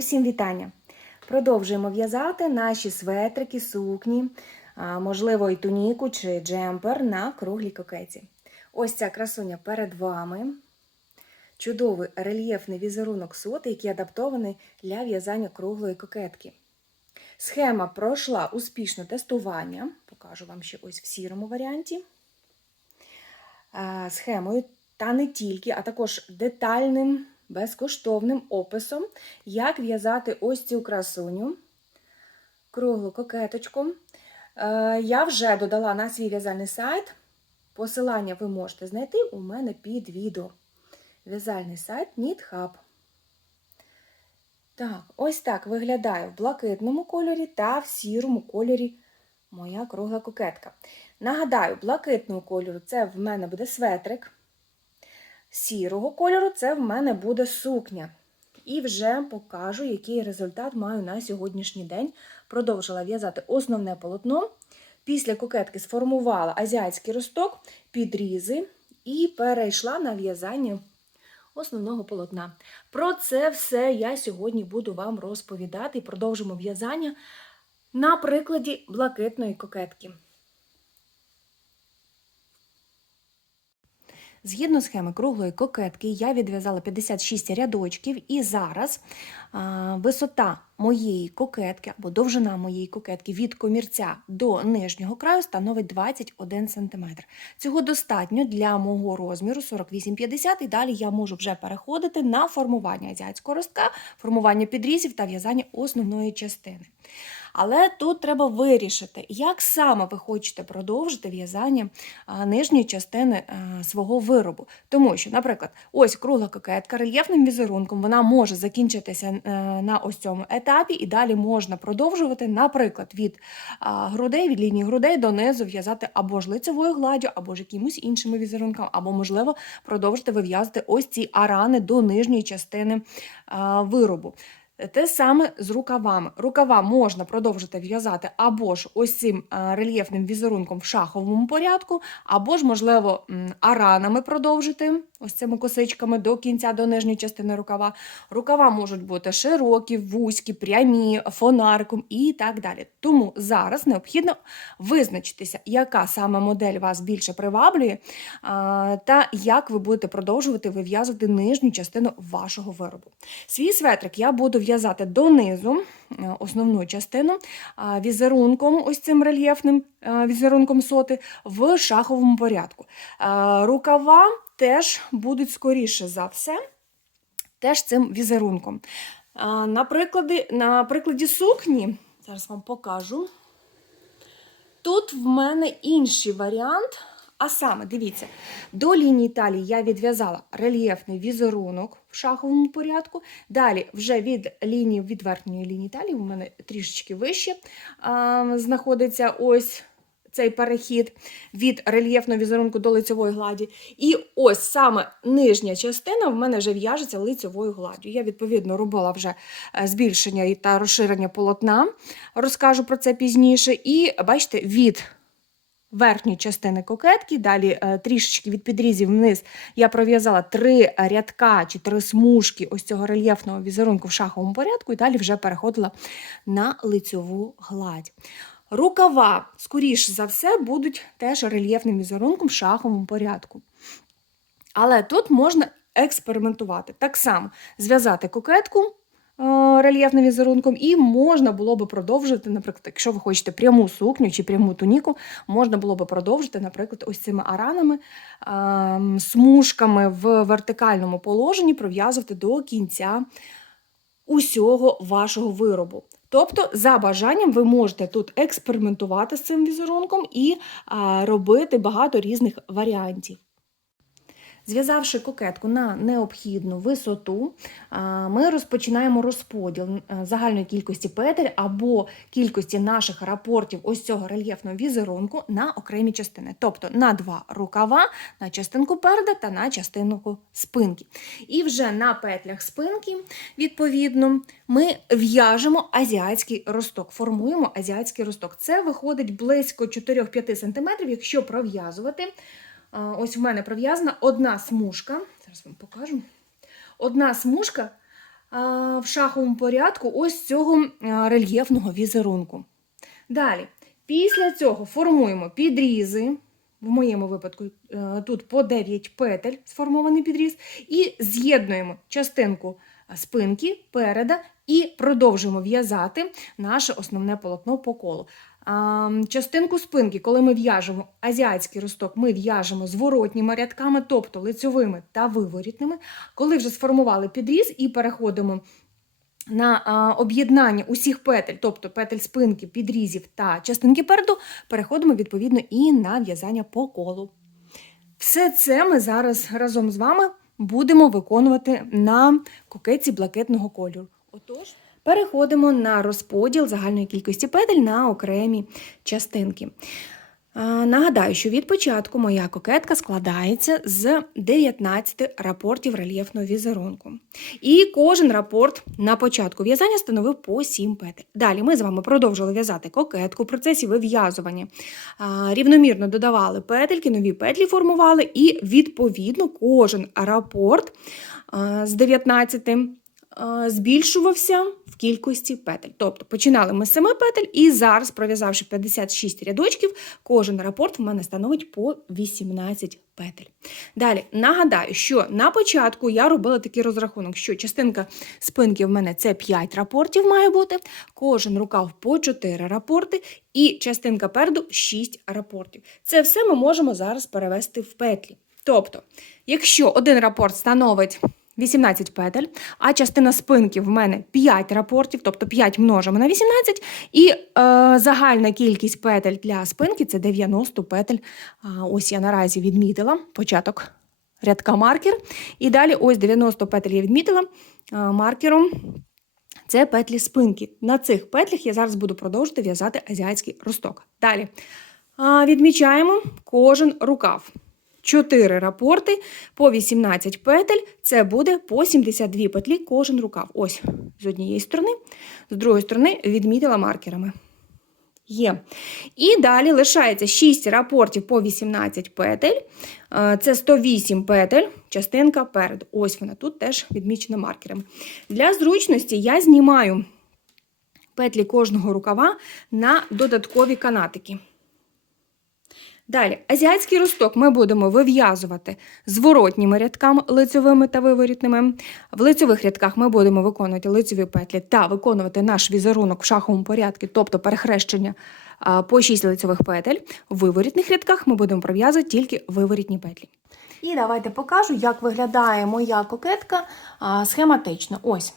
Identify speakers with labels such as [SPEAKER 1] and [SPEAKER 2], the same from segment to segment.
[SPEAKER 1] Усім вітання! Продовжуємо в'язати наші светрики, сукні, можливо, і туніку чи джемпер на круглій кокеті. Ось ця красуня перед вами. Чудовий рельєфний візерунок соти, який адаптований для в'язання круглої кокетки. Схема пройшла успішне тестування. Покажу вам ще ось в сірому варіанті. Схемою, та не тільки, а також детальним безкоштовним описом, як в'язати ось цю красуню, круглу кокеточку. Е, Я вже додала на свій в'язальний сайт. Посилання ви можете знайти у мене під відео. В'язальний сайт NeedHub. Так, ось так виглядає в блакитному кольорі та в сірому кольорі моя кругла кокетка. Нагадаю, блакитного кольору це в мене буде светрик сірого кольору це в мене буде сукня. І вже покажу, який результат маю на сьогоднішній день. Продовжила в'язати основне полотно. Після кокетки сформувала азіатський росток, підрізи і перейшла на в'язання основного полотна. Про це все я сьогодні буду вам розповідати і продовжимо в'язання на прикладі блакитної кокетки. Згідно схеми круглої кокетки, я відв'язала 56 рядочків, і зараз а, висота моєї кокетки або довжина моєї кокетки від комірця до нижнього краю становить 21 см. Цього достатньо для мого розміру 48-50 і далі я можу вже переходити на формування азіатського ростка, формування підрізів та в'язання основної частини. Але тут треба вирішити, як саме ви хочете продовжити в'язання нижньої частини свого виробу. Тому що, наприклад, ось кругла кокетка рельєфним візерунком, вона може закінчитися е, на ось цьому етапі, і далі можна продовжувати, наприклад, від грудей, від лінії грудей донизу в'язати або ж лицевою гладдю, або ж якимось іншими візерунками, або, можливо, продовжити вив'язати ось ці арани до нижньої частини виробу. Те саме з рукавами. Рукава можна продовжити в'язати або ж ось цим рельєфним візерунком в шаховому порядку, або ж, можливо, аранами продовжити ось цими косичками до кінця, до нижньої частини рукава. Рукава можуть бути широкі, вузькі, прямі, фонариком і так далі. Тому зараз необхідно визначитися, яка саме модель вас більше приваблює, та як ви будете продовжувати вив'язувати нижню частину вашого виробу. Свій светрик я буду в'язати донизу, е, основну частину, візерунком, ось цим рельєфним е, візерунком соти в шаховому порядку. Рукава теж будуть скоріше за все, теж цим візерунком. На прикладі, на прикладі сукні, зараз вам покажу. Тут в мене інший варіант. А саме, дивіться, до лінії талії я відв'язала рельєфний візерунок в шаховому порядку. Далі, вже від лінії, від верхньої лінії талії, у мене трішечки вище а, знаходиться ось цей перехід від рельєфного візерунку до лицевої гладі. І ось саме нижня частина в мене вже в'яжеться лицевою гладдю. Я, відповідно, робила вже е, збільшення та розширення полотна, розкажу про це пізніше. І бачите, від верхньої частини кокетки, далі е, трішечки від підрізів вниз я пров'язала три рядка чи три смужки ось цього рельєфного візерунку в шаховому порядку, і далі вже переходила на лицьову гладь. Рукава, скоріш за все, будуть теж рельєфним візерунком в шаховому порядку. Але тут можна експериментувати. Так само зв'язати кокетку рельєфним візерунком, і можна було би продовжити, наприклад, якщо ви хочете пряму сукню чи пряму туніку, можна було би продовжити, наприклад, ось цими аранами, ем, смужками в вертикальному положенні пров'язувати до кінця усього вашого виробу. Тобто, за бажанням, ви можете тут експериментувати з цим візерунком і робити багато різних варіантів. Зв'язавши кокетку на необхідну висоту, ми розпочинаємо розподіл загальної кількості петель або кількості наших рапортів ось цього рельєфного візерунку на окремі частини, тобто на два рукава, на частинку переда та на частинку спинки. І вже на петлях спинки, відповідно, ми в'яжемо азіатський росток, формуємо азіатський росток. Це виходить близько 4-5 см, якщо пров'язувати. Ось в мене пров'язана одна смужка. Зараз вам покажу. Одна смужка в шаховому порядку ось цього рельєфного візерунку. Далі, після цього формуємо підрізи. В моєму випадку е, тут по 9 петель сформований підріз, і з'єднуємо частинку спинки, переда і продовжуємо в'язати наше основне полотно по колу. Частинку спинки, коли ми в'яжемо азіатський росток, ми в'яжемо зворотніми рядками, тобто лицьовими та виворітними. Коли вже сформували підріз і переходимо на об'єднання усіх петель, тобто петель спинки, підрізів та частинки переду, переходимо відповідно і на в'язання по колу. Все це ми зараз разом з вами будемо виконувати на кокетці блакитного кольору. Отож, переходимо на розподіл загальної кількості петель на окремі частинки. Нагадаю, що від початку моя кокетка складається з 19 рапортів рельєфного візерунку. І кожен рапорт на початку в'язання становив по 7 петель. Далі ми з вами продовжили в'язати кокетку в процесі вив'язування. Рівномірно додавали петельки, нові петлі формували, і відповідно кожен рапорт з 19 а, збільшувався в кількості петель. Тобто починали ми з 7 петель, і зараз, пров'язавши 56 рядочків, кожен рапорт в мене становить по 18 петель. Далі нагадаю, що на початку я робила такий розрахунок, що частинка спинки в мене це 5 рапортів має бути, кожен рукав по 4 рапорти, і частинка переду 6 рапортів. Це все ми можемо зараз перевести в петлі. Тобто, якщо один рапорт становить 18 петель, а частина спинки в мене 5 рапортів, тобто 5 множимо на 18, і е, загальна кількість петель для спинки це 90 петель. А, ось я наразі відмітила початок рядка маркер. І далі ось 90 петель я відмітила а, маркером. Це петлі спинки. На цих петлях я зараз буду продовжувати в'язати азіатський росток. Далі а, відмічаємо кожен рукав. 4 рапорти по 18 петель, це буде по 72 петлі кожен рукав. Ось з однієї сторони, з другої сторони відмітила маркерами. Є. І далі лишається 6 рапортів по 18 петель. Е, Це 108 петель, частинка переду. Ось вона тут теж відмічена маркерами. Для зручності я знімаю петлі кожного рукава на додаткові канатики. Далі, азіатський росток ми будемо вив'язувати зворотніми рядками лицьовими та виворітними. В лицьових рядках ми будемо виконувати лицьові петлі та виконувати наш візерунок в шаховому порядку, тобто перехрещення по 6 лицьових петель. В виворітних рядках ми будемо пров'язувати тільки виворітні петлі. І давайте покажу, як виглядає моя кокетка схематично. Ось.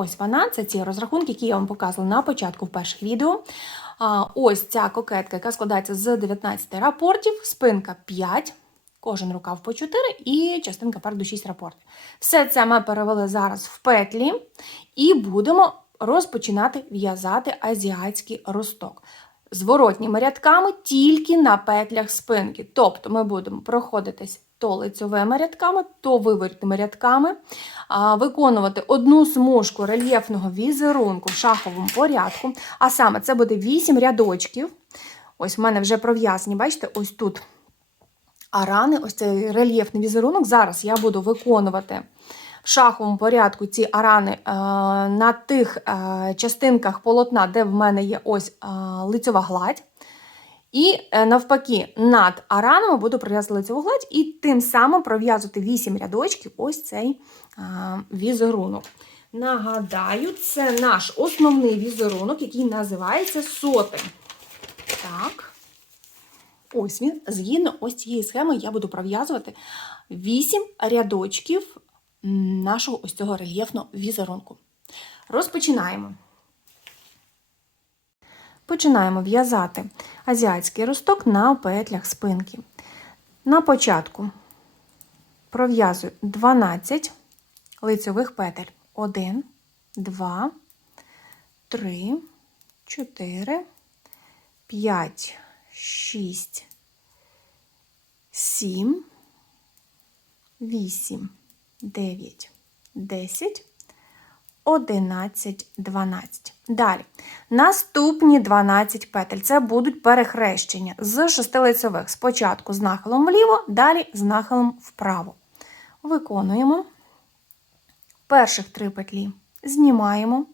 [SPEAKER 1] Ось вона, це ці розрахунки, які я вам показувала на початку в перших відео. Ось ця кокетка, яка складається з 19 рапортів, спинка 5, кожен рукав по 4 і частинка переду 6 рапортів. Все це ми перевели зараз в петлі і будемо розпочинати в'язати азіатський росток. Зворотніми рядками тільки на петлях спинки. Тобто ми будемо проходитись то лицьовими рядками, то виворітними рядками, виконувати одну смужку рельєфного візерунку в шаховому порядку. А саме це буде 8 рядочків. Ось в мене вже пров'язані, бачите, ось тут арани, ось цей рельєфний візерунок. Зараз я буду виконувати в шаховому порядку ці арани е, на тих е, частинках полотна, де в мене є ось е, лицьова гладь. І е, навпаки, над аранами буду пров'язувати лицеву гладь і тим самим пров'язувати 8 рядочків ось цей візерунок. Нагадаю, це наш основний візерунок, який називається сотень. Так. Ось він. Згідно ось цієї схеми я буду пров'язувати 8 рядочків нашого ось цього рельєфного візерунку. Розпочинаємо. Починаємо в'язати азіатський росток на петлях спинки. На початку пров'язую 12 лицьових петель. 1, 2, 3, 4, 5, 6, 7, 8, 9, 10, 11, 12. Далі. Наступні 12 петель. Це будуть перехрещення з шестилицевих. Спочатку з нахилом вліво, далі з нахилом вправо. Виконуємо Перших три петлі знімаємо.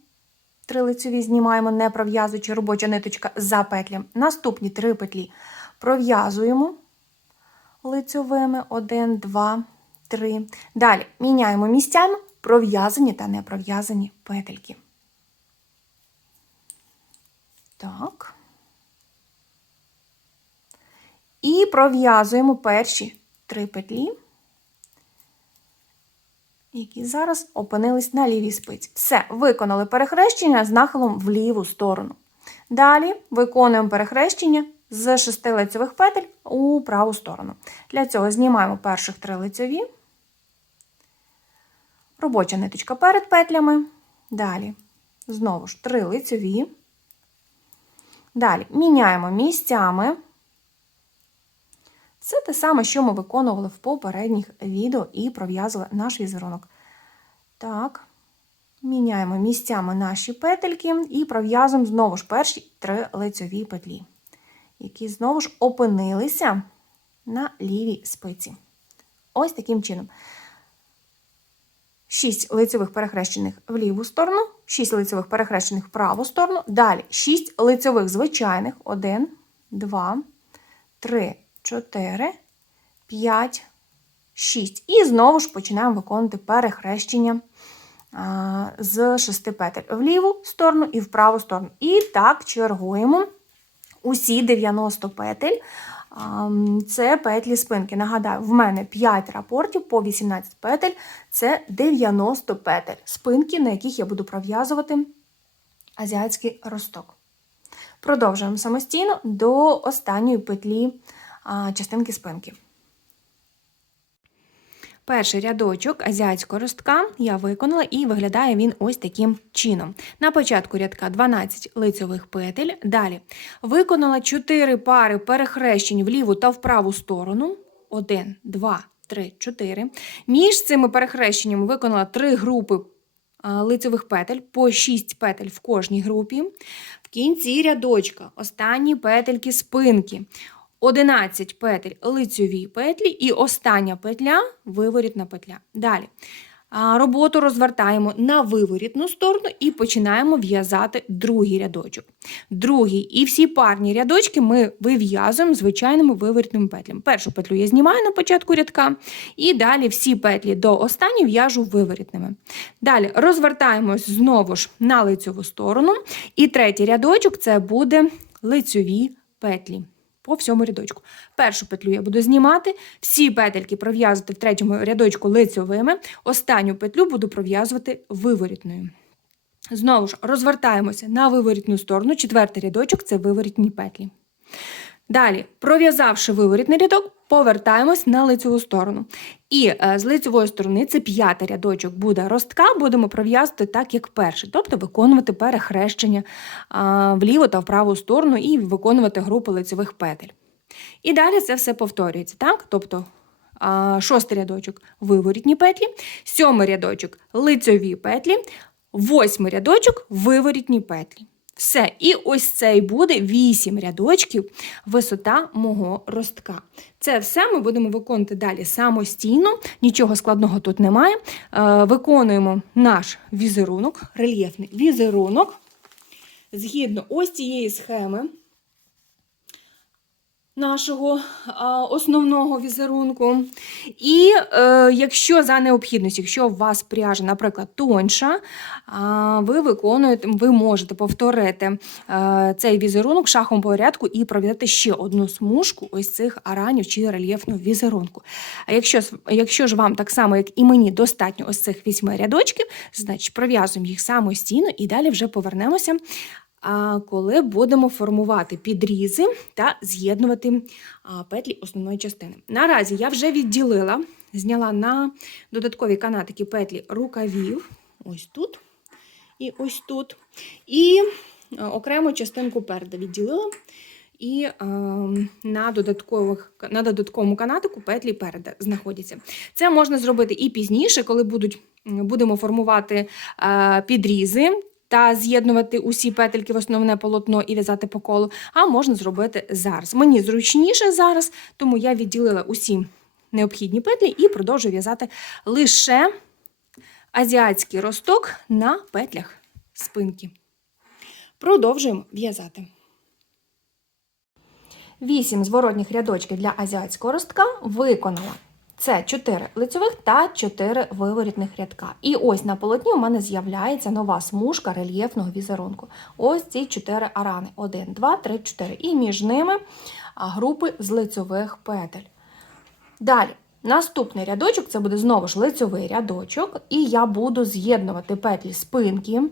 [SPEAKER 1] Три лицеві знімаємо, не пров'язуючи робоча ниточка за петлям. Наступні три петлі пров'язуємо лицьовими. Один, два, три. Далі міняємо місцями пров'язані та не пров'язані петельки. Так. І пров'язуємо перші три петлі, які зараз опинились на лівій спиці. Все, виконали перехрещення з нахилом в ліву сторону. Далі виконуємо перехрещення з шести лицьових петель у праву сторону. Для цього знімаємо перших три лицьові, робоча ниточка перед петлями. Далі, знову ж, три лицьові. Далі міняємо місцями. Це те саме, що ми виконували в попередніх відео і пров'язували наш візерунок. Так, міняємо місцями наші петельки і пров'язуємо знову ж перші три лицьові петлі, які знову ж опинилися на лівій спиці. Ось таким чином. 6 лицевих перехрещених в ліву сторону, 6 лицевих перехрещених в праву сторону. Далі 6 лицевих звичайних. 1, 2, 3, 4, 5, 6. І знову ж починаємо виконувати перехрещення з 6 петель в ліву сторону і в праву сторону. І так чергуємо усі 90 петель. Це петлі спинки. Нагадаю, в мене 5 рапортів по 18 петель. Це 90 петель спинки, на яких я буду пров'язувати азіатський росток. Продовжуємо самостійно до останньої петлі частинки спинки. Перший рядочок азіатського ростка я виконала і виглядає він ось таким чином. На початку рядка 12 лицьових петель. Далі виконала 4 пари перехрещень в ліву та в праву сторону. 1, 2, 3, 4. Між цими перехрещеннями виконала 3 групи лицьових петель по 6 петель в кожній групі. В кінці рядочка останні петельки спинки. 11 петель лицьові петлі, і остання петля виворітна петля. Далі роботу розвертаємо на виворітну сторону і починаємо в'язати другий рядочок. Другий і всі парні рядочки ми вив'язуємо звичайними виворітними петлями. Першу петлю я знімаю на початку рядка, і далі всі петлі до останньої в'яжу виворітними. Далі розвертаємось знову ж на лицьову сторону. І третій рядочок це буде лицьові петлі по всьому рядочку. Першу петлю я буду знімати, всі петельки пров'язувати в третьому рядочку лицьовими, останню петлю буду пров'язувати виворітною. Знову ж розвертаємося на виворітну сторону, четвертий рядочок це виворітні петлі. Далі, пров'язавши виворітний рядок, повертаємось на лицеву сторону. І е, з лицевої сторони це п'ятий рядочок буде ростка, будемо пров'язувати так, як перший, тобто виконувати перехрещення вліву та в праву сторону і виконувати групу лицевих петель. І далі це все повторюється. так? Тобто шостий рядочок виворітні петлі, сьомий рядочок лицеві петлі, восьмий рядочок виворітні петлі. Все, і ось цей буде 8 рядочків висота мого ростка. Це все ми будемо виконувати далі самостійно, нічого складного тут немає. Е, виконуємо наш візерунок, рельєфний візерунок. Згідно ось цієї схеми нашого основного візерунку. І е, якщо за необхідність, якщо у вас пряжа, наприклад, тонша, ви виконуєте, ви можете повторити е, цей візерунок шахом порядку і провідати ще одну смужку ось цих аранів чи рельєфного візерунку. А якщо якщо ж вам так само, як і мені, достатньо ось цих вісьми рядочків, значить пров'язуємо їх самостійно і далі вже повернемося коли будемо формувати підрізи та з'єднувати петлі основної частини. Наразі я вже відділила, зняла на додаткові канатики петлі рукавів, ось тут і ось тут. І окрему частинку переда відділила. І е, на додаткових, на додатковому канатику петлі переда знаходяться. Це можна зробити і пізніше, коли будуть, будемо формувати е, підрізи та з'єднувати усі петельки в основне полотно і в'язати по колу, а можна зробити зараз. Мені зручніше зараз, тому я відділила усі необхідні петлі і продовжую в'язати лише азіатський росток на петлях спинки. Продовжуємо в'язати. 8 зворотніх рядочків для азіатського ростка виконала. Це 4 лицьових та 4 виворітних рядка. І ось на полотні у мене з'являється нова смужка рельєфного візерунку. Ось ці 4 арани. 1, 2, 3, 4. І між ними групи з лицьових петель. Далі, наступний рядочок це буде знову ж лицьовий рядочок, і я буду з'єднувати петлі спинки,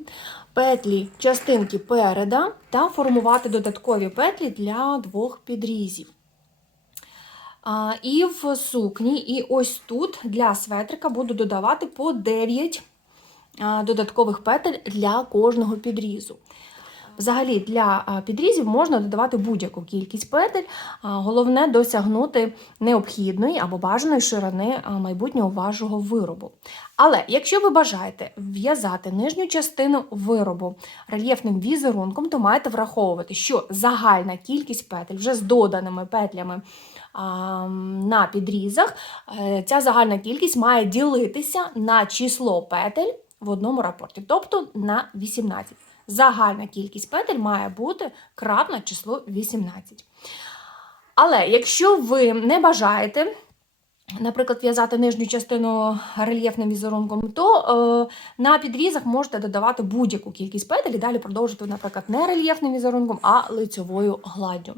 [SPEAKER 1] петлі частинки переда та формувати додаткові петлі для двох підрізів. І в сукні, і ось тут для светрика буду додавати по 9 додаткових петель для кожного підрізу. Взагалі для підрізів можна додавати будь-яку кількість петель. Головне досягнути необхідної або бажаної ширини майбутнього вашого виробу. Але якщо ви бажаєте в'язати нижню частину виробу рельєфним візерунком, то маєте враховувати, що загальна кількість петель вже з доданими петлями на підрізах, е, ця загальна кількість має ділитися на число петель в одному рапорті, тобто на 18. Загальна кількість петель має бути кратна число 18. Але якщо ви не бажаєте, наприклад, в'язати нижню частину рельєфним візерунком, то е, на підрізах можете додавати будь-яку кількість петель і далі продовжити, наприклад, не рельєфним візерунком, а лицьовою гладдю.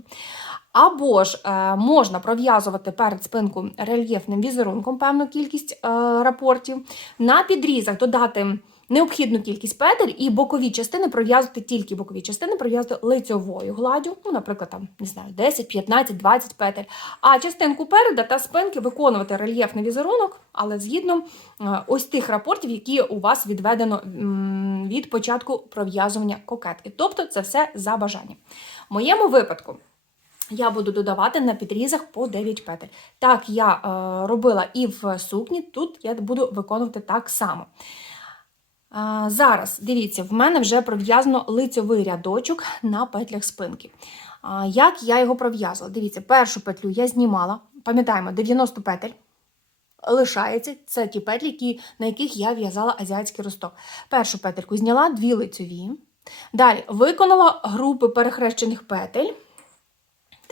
[SPEAKER 1] Або ж е, можна пров'язувати перед спинку рельєфним візерунком певну кількість е, рапортів, на підрізах додати необхідну кількість петель і бокові частини пров'язувати тільки бокові частини, пров'язувати лицьовою гладдю, ну, наприклад, там, не знаю, 10, 15, 20 петель. А частинку переда та спинки виконувати рельєфний візерунок, але згідно е, ось тих рапортів, які у вас відведено від початку пров'язування кокетки. Тобто це все за бажанням. В моєму випадку. Я буду додавати на підрізах по 9 петель. Так я е, робила і в сукні, тут я буду виконувати так само. Е, зараз, дивіться, в мене вже пров'язано лицьовий рядочок на петлях спинки. Е, як я його пров'язала? Дивіться, першу петлю я знімала, пам'ятаємо, 90 петель. Лишається це ті петлі, які, на яких я в'язала азіатський росток. Першу петельку зняла, дві лицьові. Далі виконала групи перехрещених петель.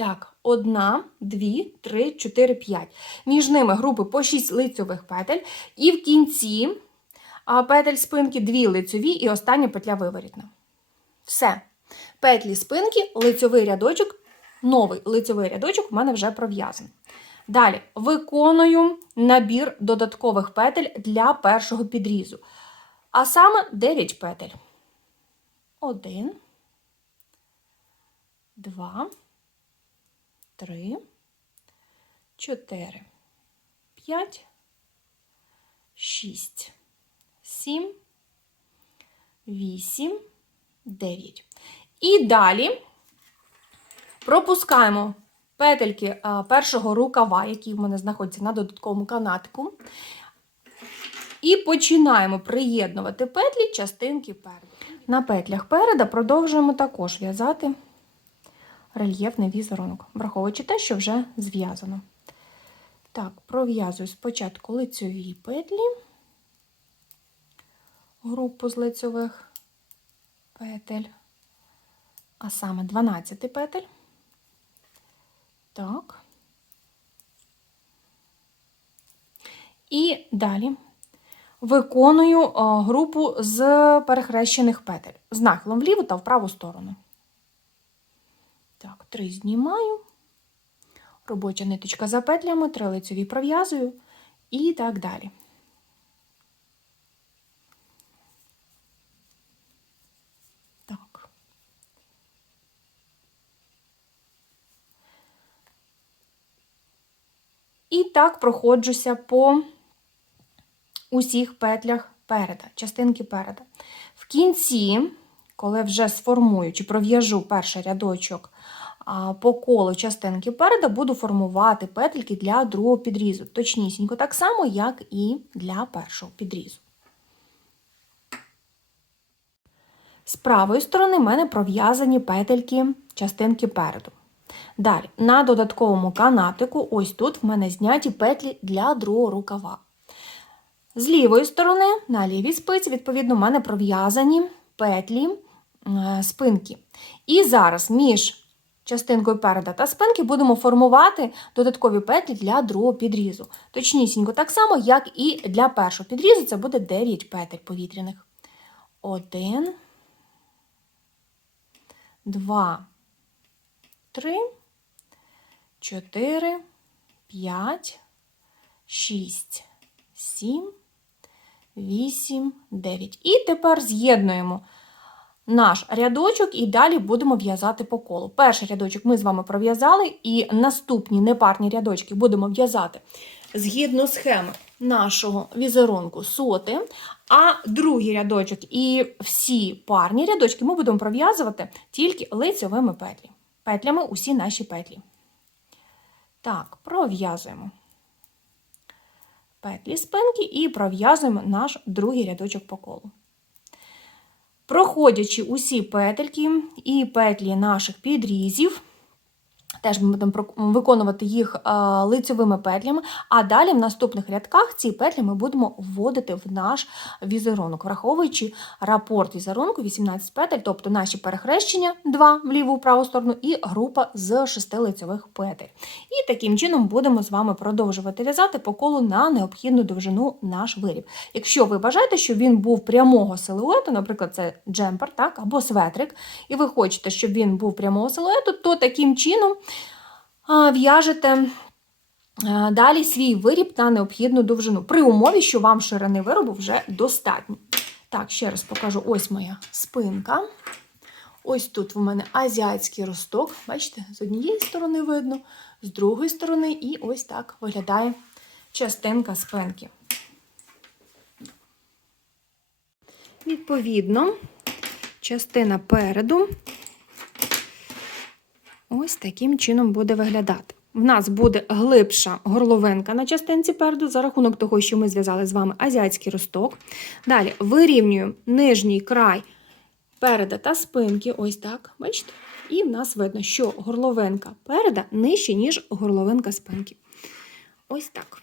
[SPEAKER 1] Так, одна, дві, три, чотири, п'ять. Між ними групи по 6 лицьових петель. І в кінці петель спинки дві лицьові і остання петля виворітна. Все. Петлі спинки, лицьовий рядочок, новий лицьовий рядочок у мене вже пров'язаний. Далі виконую набір додаткових петель для першого підрізу. А саме 9 петель. Один, два три, чотири, п'ять, шість, сім, вісім, дев'ять. І далі пропускаємо петельки першого рукава, які в мене знаходяться на додатковому канатику. І починаємо приєднувати петлі частинки переду. На петлях переда продовжуємо також в'язати рельєфний візерунок, враховуючи те, що вже зв'язано. Так, пров'язую спочатку лицьові петлі, групу з лицьових петель, а саме 12 петель. Так. І далі виконую групу з перехрещених петель з нахилом вліву та в праву сторону. Так, три знімаю, робоча ниточка за петлями, три лицеві пров'язую і так далі. Так. І так проходжуся по усіх петлях переда, частинки переда. В кінці, коли вже сформую чи пров'яжу перший рядочок по колу частинки переда буду формувати петельки для другого підрізу. Точнісінько так само, як і для першого підрізу. З правої сторони в мене пров'язані петельки частинки переду. Далі, на додатковому канатику, ось тут в мене зняті петлі для другого рукава. З лівої сторони, на лівій спиці, відповідно, у мене пров'язані петлі е, спинки. І зараз між частинкою переда та спинки будемо формувати додаткові петлі для другого підрізу. Точнісінько, так само, як і для першого підрізу, це буде 9 петель повітряних. Один, два, три, чотири, п'ять, шість, сім, вісім, дев'ять. І тепер з'єднуємо наш рядочок і далі будемо в'язати по колу. Перший рядочок ми з вами пров'язали, і наступні непарні рядочки будемо в'язати згідно схеми нашого візерунку соти, а другий рядочок і всі парні рядочки ми будемо пров'язувати тільки лицьовими петлі. петлями усі наші петлі. Так, пров'язуємо петлі спинки і пров'язуємо наш другий рядочок по колу. Проходячи усі петельки і петлі наших підрізів, теж ми будемо виконувати їх а, лицьовими петлями, а далі в наступних рядках ці петлі ми будемо вводити в наш візерунок, враховуючи рапорт візерунку 18 петель, тобто наші перехрещення 2 в ліву праву сторону і група з 6 лицьових петель. І таким чином будемо з вами продовжувати в'язати по колу на необхідну довжину наш виріб. Якщо ви бажаєте, щоб він був прямого силуету, наприклад, це джемпер так, або светрик, і ви хочете, щоб він був прямого силуету, то таким чином в'яжете далі свій виріб на необхідну довжину, при умові, що вам ширини виробу вже достатньо. Так, ще раз покажу: ось моя спинка. Ось тут в мене азіатський росток. Бачите, з однієї сторони видно, з другої сторони, і ось так виглядає частинка спинки. Відповідно, частина переду ось таким чином буде виглядати. В нас буде глибша горловинка на частинці переду за рахунок того, що ми зв'язали з вами азіатський росток. Далі вирівнюємо нижній край переда та спинки, ось так, бачите? І в нас видно, що горловинка переда нижче, ніж горловинка спинки. Ось так.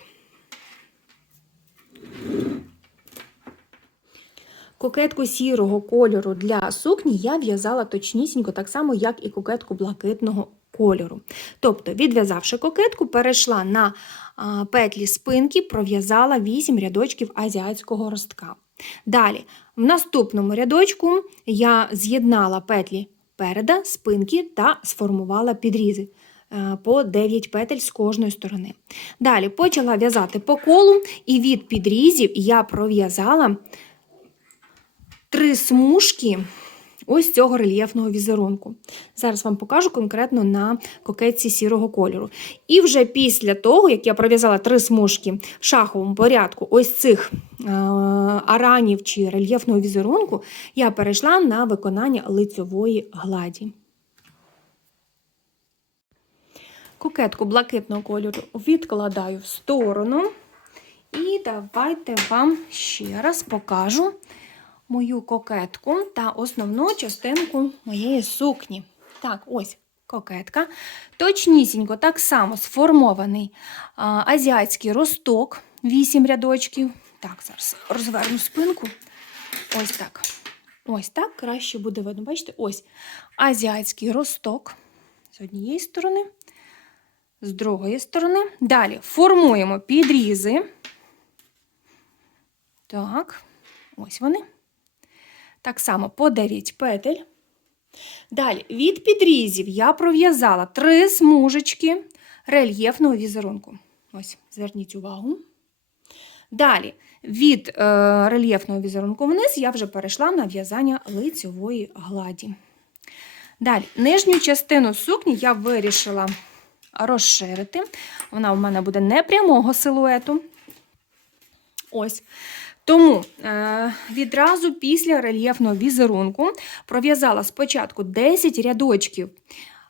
[SPEAKER 1] Кокетку сірого кольору для сукні я в'язала точнісінько, так само, як і кокетку блакитного кольору. Тобто, відв'язавши кокетку, перейшла на петлі спинки, пров'язала 8 рядочків азіатського ростка. Далі, в наступному рядочку я з'єднала петлі переда, спинки та сформувала підрізи е, по 9 петель з кожної сторони. Далі почала в'язати по колу, і від підрізів я пров'язала три смужки ось цього рельєфного візерунку. Зараз вам покажу конкретно на кокетці сірого кольору. І вже після того, як я пров'язала три смужки в шаховому порядку, ось цих е, аранів чи рельєфного візерунку, я перейшла на виконання лицьової гладі. Кокетку блакитного кольору відкладаю в сторону. І давайте вам ще раз покажу мою кокетку та основну частинку моєї сукні. Так, ось кокетка. Точнісінько, так само сформований а, азіатський росток, 8 рядочків. Так, зараз розверну спинку. Ось так. Ось так краще буде видно. Бачите, ось азіатський росток з однієї сторони, з другої сторони. Далі формуємо підрізи. Так, ось вони. Так само по 9 петель. Далі, від підрізів я пров'язала три смужечки рельєфного візерунку. Ось, зверніть увагу. Далі, від е, рельєфного візерунку вниз я вже перейшла на в'язання лицьової гладі. Далі, нижню частину сукні я вирішила розширити. Вона у мене буде не прямого силуету. Ось. Тому е, відразу після рельєфного візерунку пров'язала спочатку 10 рядочків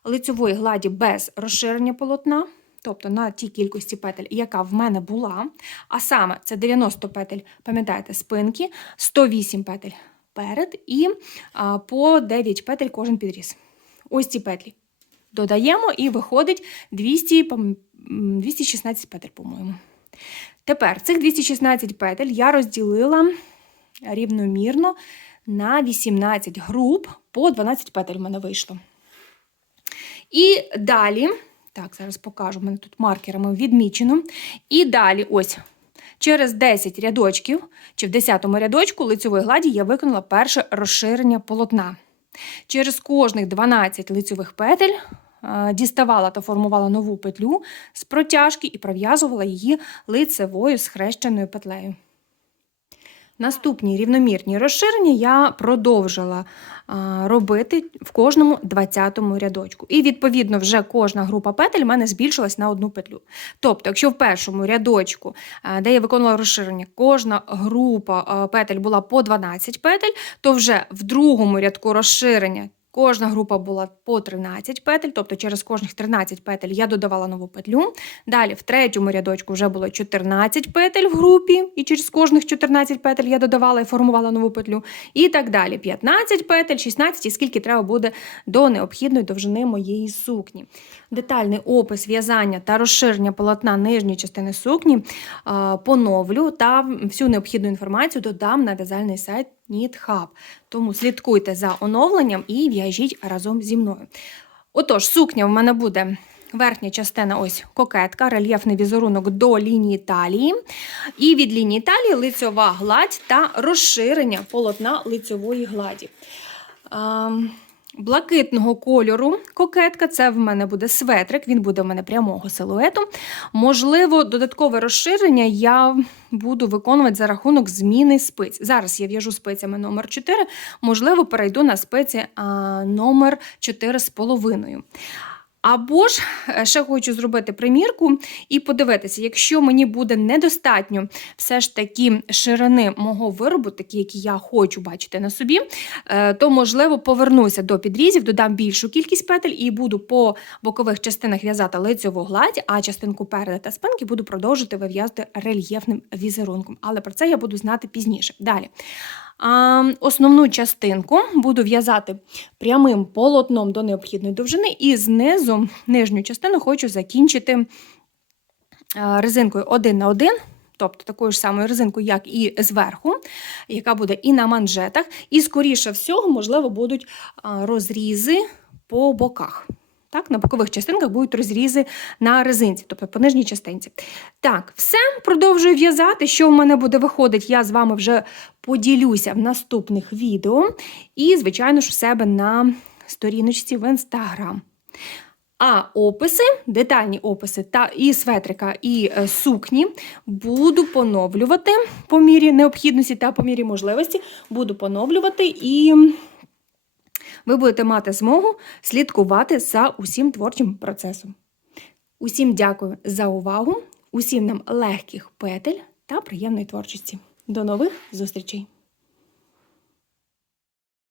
[SPEAKER 1] лицьової гладі без розширення полотна, тобто на тій кількості петель, яка в мене була. А саме це 90 петель, пам'ятаєте, спинки, 108 петель перед і а, по 9 петель кожен підріз. Ось ці петлі. Додаємо і виходить 200, 216 петель, по-моєму. Тепер цих 216 петель я розділила рівномірно на 18 груп, по 12 петель в мене вийшло. І далі, так, зараз покажу, в мене тут маркерами відмічено. І далі, ось, через 10 рядочків, чи в 10-му рядочку лицьової гладі я виконала перше розширення полотна. Через кожних 12 лицьових петель діставала та формувала нову петлю з протяжки і пров'язувала її лицевою схрещеною петлею. Наступні рівномірні розширення я продовжила робити в кожному 20-му рядочку. І, відповідно, вже кожна група петель в мене збільшилась на одну петлю. Тобто, якщо в першому рядочку, де я виконувала розширення, кожна група петель була по 12 петель, то вже в другому рядку розширення Кожна група була по 13 петель, тобто через кожних 13 петель я додавала нову петлю. Далі в третьому рядочку вже було 14 петель в групі, і через кожних 14 петель я додавала і формувала нову петлю. І так далі. 15 петель, 16 і скільки треба буде до необхідної довжини моєї сукні. Детальний опис в'язання та розширення полотна нижньої частини сукні поновлю та всю необхідну інформацію додам на в'язальний сайт NeedHub. Тому слідкуйте за оновленням і в'яжіть разом зі мною. Отож, сукня в мене буде. Верхня частина ось кокетка, рельєфний візерунок до лінії талії. І від лінії талії лицьова гладь та розширення полотна лицьової гладі. Блакитного кольору кокетка, це в мене буде светрик, він буде в мене прямого силуету. Можливо, додаткове розширення я буду виконувати за рахунок зміни спиць. Зараз я в'яжу спицями номер 4 можливо, перейду на спиці номер 4,5. Або ж е, ще хочу зробити примірку і подивитися, якщо мені буде недостатньо все ж таки ширини мого виробу, такі, які я хочу бачити на собі, е, то можливо повернуся до підрізів, додам більшу кількість петель і буду по бокових частинах в'язати лицьову гладь, а частинку переда та спинки буду продовжити вив'язати рельєфним візерунком. Але про це я буду знати пізніше. Далі. Основну частинку буду в'язати прямим полотном до необхідної довжини, і знизу нижню частину хочу закінчити резинкою 1 на 1, тобто такою ж самою резинкою, як і зверху, яка буде і на манжетах. І, скоріше всього, можливо, будуть розрізи по боках. Так, На бокових частинках будуть розрізи на резинці, тобто по нижній частинці. Так, все, продовжую в'язати. Що в мене буде виходити, я з вами вже поділюся в наступних відео. І, звичайно ж, у себе на сторіночці в інстаграм. А описи, детальні описи та і светрика, і е, сукні буду поновлювати по мірі необхідності та по мірі можливості, буду поновлювати і ви будете мати змогу слідкувати за усім творчим процесом. Усім дякую за увагу, усім нам легких петель та приємної творчості. До нових зустрічей!